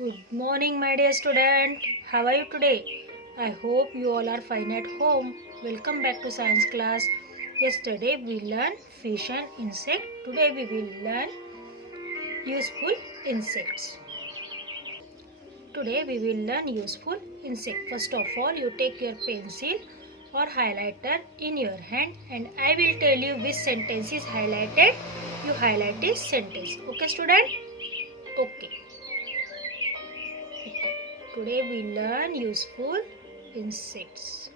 Good morning, my dear student. How are you today? I hope you all are fine at home. Welcome back to science class. Yesterday we learned fish and insect. Today we will learn useful insects. Today we will learn useful insect. First of all, you take your pencil or highlighter in your hand and I will tell you which sentence is highlighted. You highlight this sentence. Okay, student? Okay. Today we learn useful insects.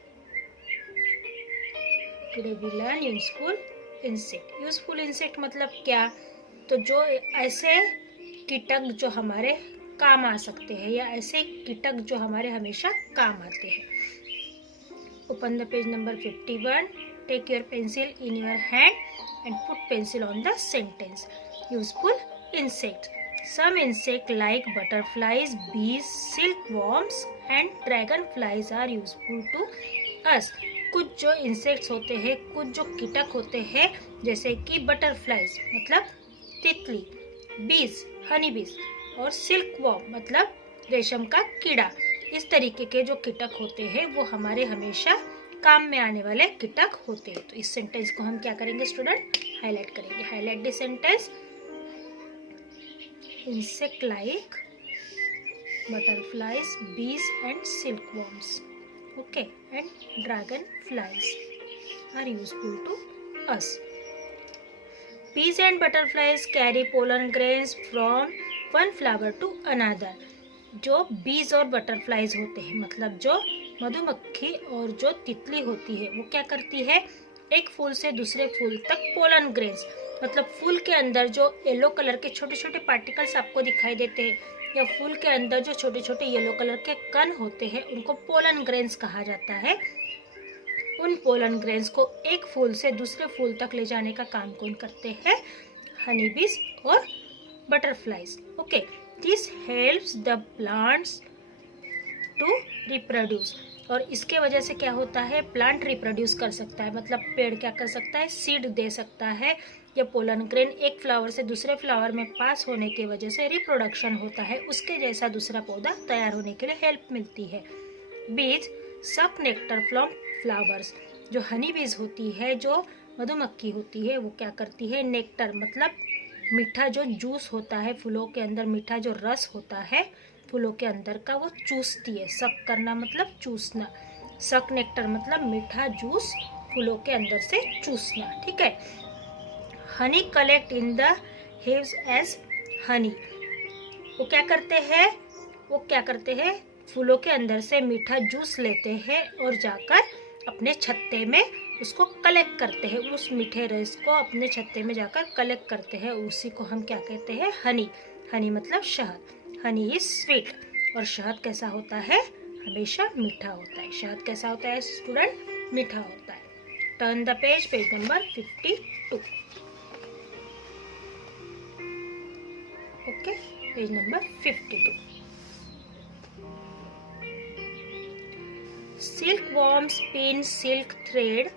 Today we learn useful insect. Useful insect मतलब क्या? तो जो ऐसे कीटक जो हमारे काम आ सकते हैं या ऐसे कीटक जो हमारे हमेशा काम आते हैं. Open the page number 51. Take your pencil in your hand and put pencil on the sentence. Useful insect. Some insects like butterflies, bees, silkworms and dragonflies are useful to us. कुछ जो इंसेक्ट्स होते हैं, कुछ जो कीटक होते हैं, जैसे कि बटरफ्लाइज मतलब तितली, बीज हनी बीज और सिल्कवॉर्म मतलब रेशम का कीड़ा. इस तरीके के जो कीटक होते हैं वो हमारे हमेशा काम में आने वाले कीटक होते हैं. तो इस सेंटेंस को हम क्या करेंगे स्टूडेंट? हाईलाइट करेंगे. Highlight this sentence. Insect like butterflies, bees and silkworms. Okay, and dragonflies are useful to us. Bees and butterflies carry pollen grains from one flower to another. जो bees और butterflies होते हैं मतलब जो मधुमक्खी और जो तितली होती है वो क्या करती है? एक फूल से दूसरे फूल तक पोलन ग्रेन्स मतलब फूल के अंदर जो येलो कलर के छोटे छोटे पार्टिकल्स आपको दिखाई देते हैं या फूल के अंदर जो छोटे छोटे येलो कलर के कण होते हैं उनको पोलन ग्रेन्स कहा जाता है. उन पोलन ग्रेन्स को एक फूल से दूसरे फूल तक ले जाने का काम कौन करते हैं? हनी बीज और butterflies. Okay, this helps the plants to reproduce. और इसके वजह से क्या होता है? प्लांट रिप्रोड्यूस कर सकता है मतलब पेड़ क्या कर सकता है? सीड दे सकता है. या पोलन ग्रेन एक फ्लावर से दूसरे फ्लावर में पास होने की वजह से रिप्रोडक्शन होता है, उसके जैसा दूसरा पौधा तैयार होने के लिए हेल्प मिलती है. बीज सक नेक्टर फ्रॉम फ्लावर्स. जो हनी बीज होती है, जो मधुमक्खी होती है, वो क्या करती है? नेक्टर मतलब मीठा जो जूस होता है फूलों के अंदर, मीठा जो रस होता है फूलों के अंदर का, वो चूसती है. सक करना मतलब चूसना. सक नेक्टर मतलब मीठा जूस फूलों के अंदर से चूसना. ठीक है. Honey collect in the hives as honey. वो क्या करते हैं? वो क्या करते हैं? फूलों के अंदर से मीठा जूस लेते हैं और जाकर अपने छत्ते में उसको कलेक्ट करते हैं. उस मीठे रस को अपने छत्ते में जाकर कलेक्ट करते हैं. उसी को हम क्या कहते हैं? हनी. हनी मतलब शहद. Honey is sweet. और शहद कैसा होता है? हमेशा मीठा होता है. शहद कैसा होता है स्टूडेंट? मीठा होता है. Turn the page, page number 52. Okay, page number 52. Silk worm spin silk thread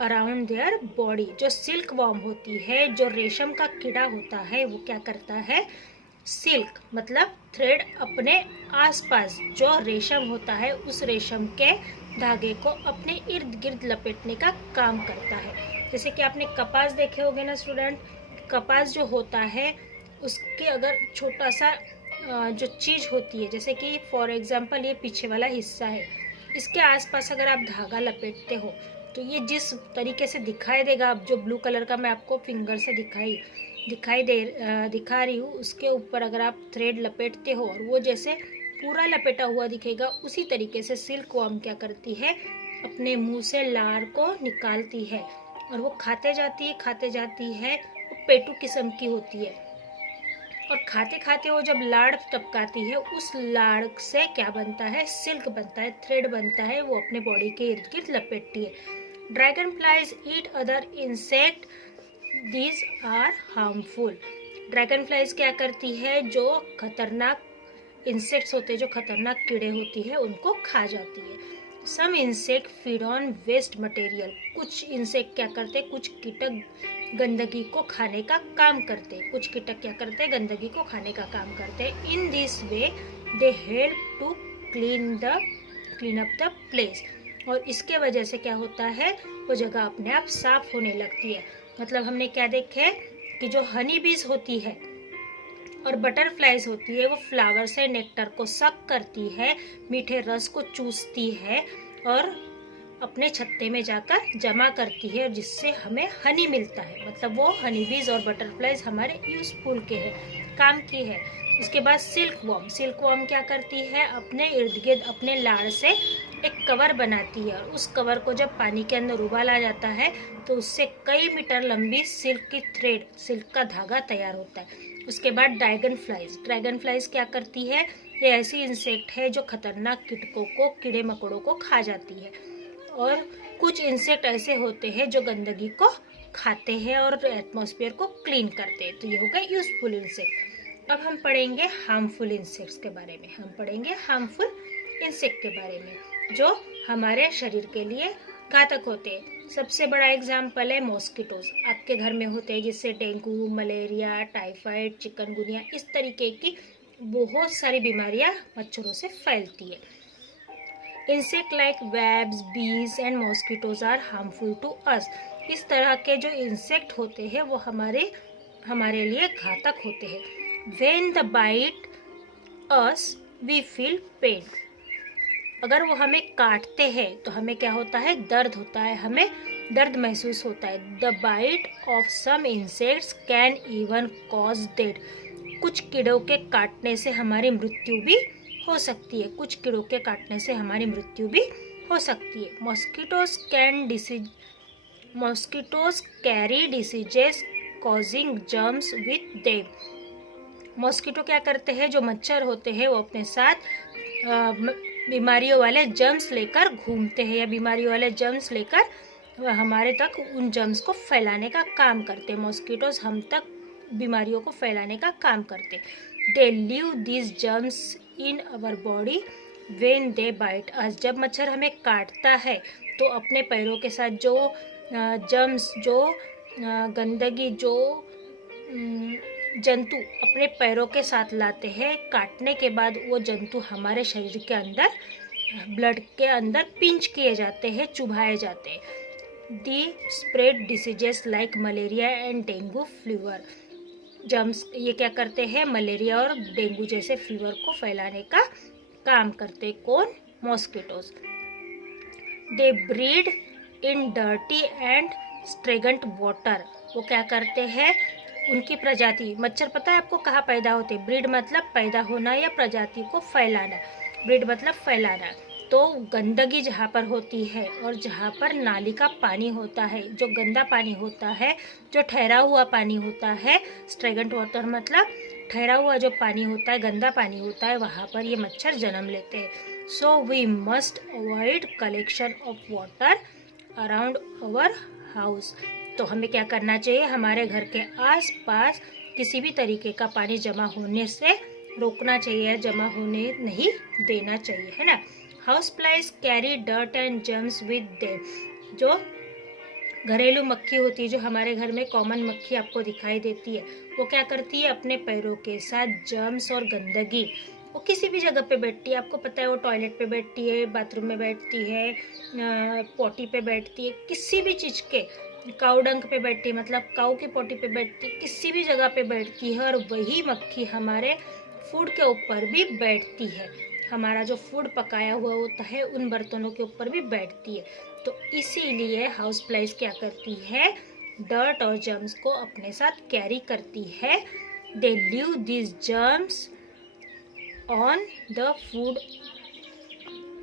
around their body. जो सिल्क वॉर्म होती है, जो रेशम का कीड़ा होता है, वो क्या करता है? सिल्क मतलब थ्रेड अपने आसपास जो रेशम होता है उस रेशम के धागे को अपने इर्द गिर्द लपेटने का काम करता है. जैसे कि आपने कपास देखे होंगे ना स्टूडेंट. कपास जो होता है उसके अगर छोटा सा जो चीज़ होती है, जैसे कि फॉर एग्जांपल ये पीछे वाला हिस्सा है, इसके आसपास अगर आप धागा लपेटते हो तो ये जिस तरीके से दिखाई देगा, अब जो ब्लू कलर का मैं आपको फिंगर से दिखा रही हूँ, उसके ऊपर अगर आप थ्रेड लपेटते हो और वो जैसे पूरा लपेटा हुआ दिखेगा, उसी तरीके से सिल्क वॉर्म क्या करती है? अपने मुंह से लार को निकालती है और वो खाते जाती है. वो पेटू किस्म की होती है और खाते खाते वो जब लाड़ टपकाती है, उस लाड़ से क्या बनता है? सिल्क बनता है, थ्रेड बनता है. वो अपने बॉडी के इर्द गिर्द लपेटती है. Dragonflies eat other insect, these are harmful. Dragonflies क्या करती है? जो खतरनाक इंसेक्ट्स होते हैं, जो खतरनाक कीड़े होती है, उनको खा जाती है. Some insect feed on waste material. कुछ इंसेक्ट क्या करते हैं? कुछ कीटक गंदगी को खाने का काम करते हैं. कुछ कीटक क्या करते हैं? गंदगी को खाने का काम करते हैं. In this way they help to clean up the place. और इसके वजह से क्या होता है, वो जगह अपने आप साफ होने लगती है। मतलब हमने क्या देखे कि जो हनी बीज होती है और बटरफ्लाइज होती है, वो फ्लावर से नेक्टर को सक करती है, मीठे रस को चूसती है और अपने छत्ते में जाकर जमा करती है, जिससे हमें हनी मिलता है। मतलब वो हनी बीज और बटरफ्लाइज हमारे यूजफुल के हैं, काम की है। उसके बाद सिल्क वॉर्म क्या करती है, अपने इर्द गिर्द अपने लार से एक कवर बनाती है, और उस कवर को जब पानी के अंदर उबाला जाता है तो उससे कई मीटर लंबी सिल्क की थ्रेड, सिल्क का धागा तैयार होता है। उसके बाद ड्रैगन फ्लाइज क्या करती है, ये ऐसी इंसेक्ट है जो खतरनाक कीटकों को, कीड़े मकोड़ों को खा जाती है। और कुछ इंसेक्ट ऐसे होते हैं जो गंदगी को खाते हैं और एटमॉस्फेयर को क्लीन करते हैं। तो ये हो गए यूजफुल इंसेक्ट। अब हम पढ़ेंगे हार्मफुल इंसेक्ट्स के बारे में। हम पढ़ेंगे हार्मफुल इंसेक्ट के बारे में जो हमारे शरीर के लिए घातक होते हैं। सबसे बड़ा एग्जाम्पल है मॉस्किटोज। आपके घर में होते हैं, जिससे डेंगू, मलेरिया, टाइफाइड, चिकनगुनिया, इस तरीके की बहुत सारी बीमारियां मच्छरों से फैलती है। Insect like wasps, bees and mosquitoes are harmful to us. इस तरह के जो इंसेक्ट होते हैं वो हमारे लिए घातक होते हैं। When the bite us we feel pain. अगर वो हमें काटते हैं तो हमें क्या होता है, दर्द होता है, हमें दर्द महसूस होता है। The bite of some insects can even cause death. कुछ कीड़ों के काटने से हमारी मृत्यु भी हो सकती है। कुछ कीड़ों के काटने से हमारी मृत्यु भी हो सकती है। Mosquitoes carry diseases causing germs with them. Mosquito क्या करते हैं, जो मच्छर होते हैं वो अपने साथ बीमारियों वाले जर्म्स लेकर घूमते हैं, या बीमारियों वाले जर्म्स लेकर हमारे तक उन जर्म्स को फैलाने का काम करते हैं। मॉस्किटोज हम तक बीमारियों को फैलाने का काम करते हैं। They leave this germs in our body when they bite us. जब मच्छर हमें काटता है तो अपने पैरों के साथ जो जर्म्स, जो गंदगी, जो जंतु अपने पैरों के साथ लाते हैं, काटने के बाद वो जंतु हमारे शरीर के अंदर, ब्लड के अंदर पिंच किए जाते हैं, चुभाए जाते हैं। They spread diseases like malaria and dengue fever. Germs ये क्या करते हैं, मलेरिया और डेंगू जैसे फीवर को फैलाने का काम करते। कौन? Mosquitoes. They breed in dirty and stagnant water. वो क्या करते हैं, उनकी प्रजाति, मच्छर पता है आपको कहाँ पैदा होते हैं? ब्रीड मतलब पैदा होना या प्रजाति को फैलाना, ब्रीड मतलब फैलाना। तो गंदगी जहाँ पर होती है और जहाँ पर नाली का पानी होता है, जो गंदा पानी होता है, जो ठहरा हुआ पानी होता है, स्ट्रेगेंट वाटर मतलब ठहरा हुआ जो पानी होता है, गंदा पानी होता है, वहाँ पर ये मच्छर जन्म लेते हैं। So we must avoid collection of water around our house. तो हमें क्या करना चाहिए, हमारे घर के आसपास किसी भी तरीके का पानी जमा होने से रोकना चाहिए, जमा होने नहीं देना चाहिए, है ना। House flies carry dirt and germs with them. जो घरेलू मक्खी होती है, जो हमारे घर में कॉमन मक्खी आपको दिखाई देती है, वो क्या करती है, अपने पैरों के साथ जर्म्स और गंदगी, वो किसी भी जगह पे बैठती है। आपको पता है वो टॉयलेट पे बैठती है, बाथरूम में बैठती है, पोटी पे बैठती है, किसी भी चीज़ के, काऊ डंक पे बैठती है, मतलब काऊ की पोटी पे बैठती है, किसी भी जगह पे बैठती है। और वही मक्खी हमारे फूड के ऊपर भी बैठती है, हमारा जो फूड पकाया हुआ होता है उन बर्तनों के ऊपर भी बैठती है। तो इसीलिए हाउस फ्लाइज क्या करती है, डर्ट और जर्म्स को अपने साथ कैरी करती है। They leave this germs on the food,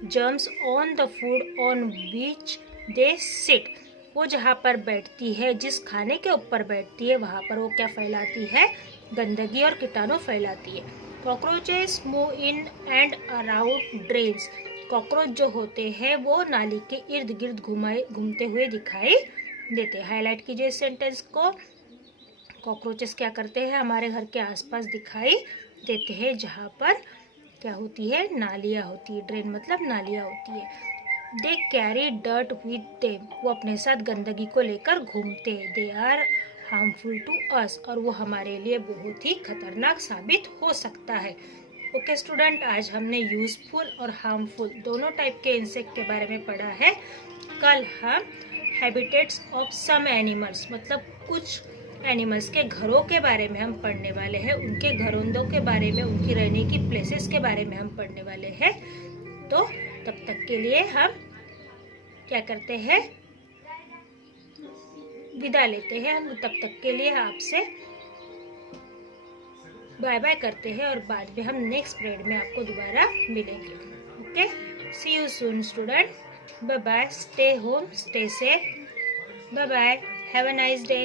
germs on the food on which they sit. वो जहाँ पर बैठती है, जिस खाने के ऊपर बैठती है, वहाँ पर वो क्या फैलाती है, गंदगी और कीटाणु फैलाती है। Cockroaches move in and around drains. Cockroach जो होते हैं वो नाली के इर्द गिर्द घूमते हुए दिखाई देते हैं। हाईलाइट कीजिए इस सेंटेंस को। कॉकरोचेस क्या करते हैं, हमारे घर के आसपास दिखाई देते हैं, जहाँ पर क्या होती है, नालियाँ होती है। ड्रेन मतलब नालियाँ होती है। They carry dirt with them. वो अपने साथ गंदगी को लेकर घूमते हैं। They are harmful to us. और वो हमारे लिए बहुत ही खतरनाक साबित हो सकता है। ओके स्टूडेंट, आज हमने यूजफुल और हार्मफुल दोनों टाइप के इंसेक्ट के बारे में पढ़ा है। कल हम हैबिटेट्स ऑफ सम एनिमल्स मतलब कुछ एनिमल्स के घरों के बारे में हम पढ़ने वाले हैं, उनके घरोंदों के बारे में, उनकी रहने की प्लेसेस के बारे में हम पढ़ने वाले हैं। तो तब तक के लिए हम क्या करते हैं, विदा लेते हैं। हम तब तक के लिए आपसे बाय बाय करते हैं और बाद में हम नेक्स्ट पीरियड में आपको दोबारा मिलेंगे। Okay, see you soon student, bye bye, stay home, stay safe, bye bye, have a nice day.